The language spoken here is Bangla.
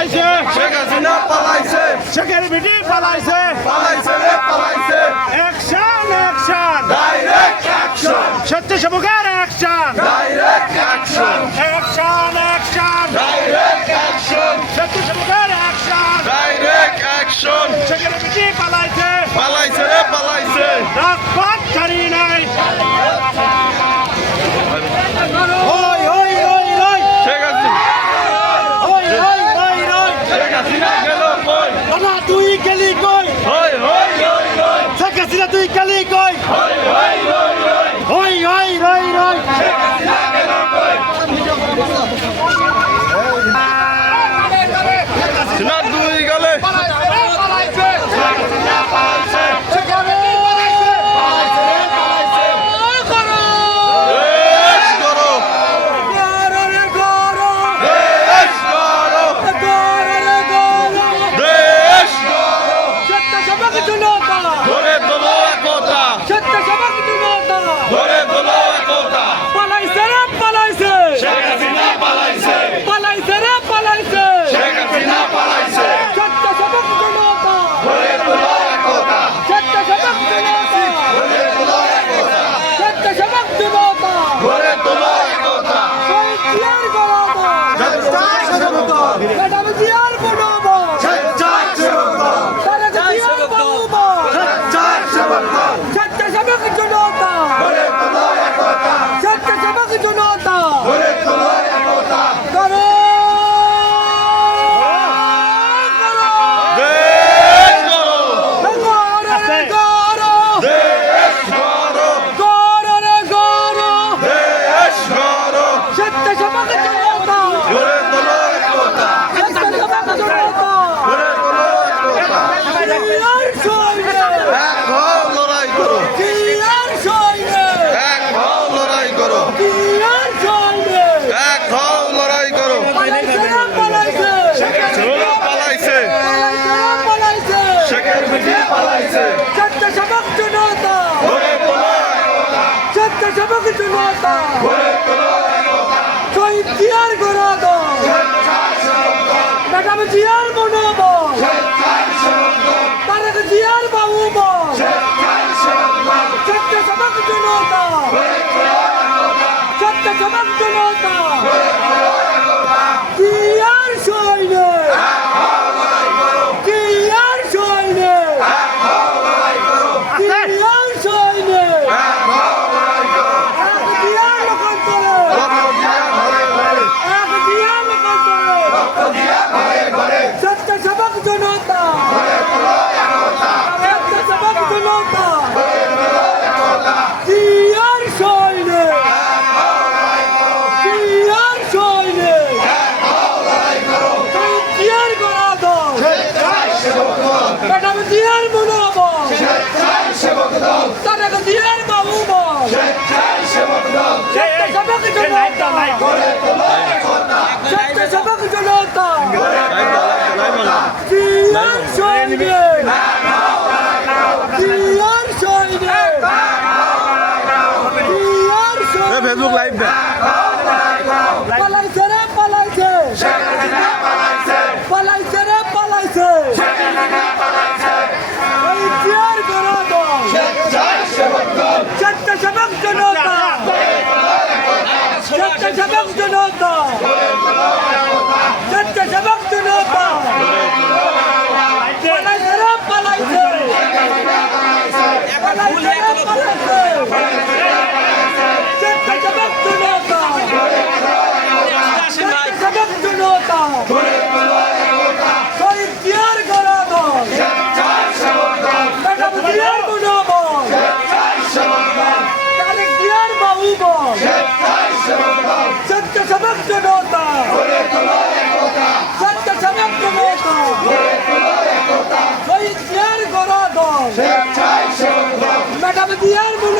পালাইছে। শেখ হাসিনা পালাইছে। শেখের বিটি পালাইছে। পালাইছে রে পালাইছে। খালি কই? জিয়ার মনোবল তারেক জিয়ার বাবু বল। সত্য সবক জনতা। সত্য সবক জনতা। ম্যাডাম জিয়ার মনোবল স্বেচ্ছায় সেবক দল। তারেক জিয়ার বাহুবল স্বেচ্ছায় সেবক দল। স্বেচ্ছাসেবক জনতা। গড়ে তোলো একতা। স্বেচ্ছাসেবক জনতা। গড়ে তোলো একতা। জিয়ার সৈনিকে। জিয়ার সৈনিকে। জিয়ার সৈনিকে। ফেসবুক লাইভ দেখ পালাইছে রে পালাইছে। পালাইছে। जनसभक जनता जनसभक जनता पलायचं पलायचं पलायचं ম্যাডাম দিয়ার মনে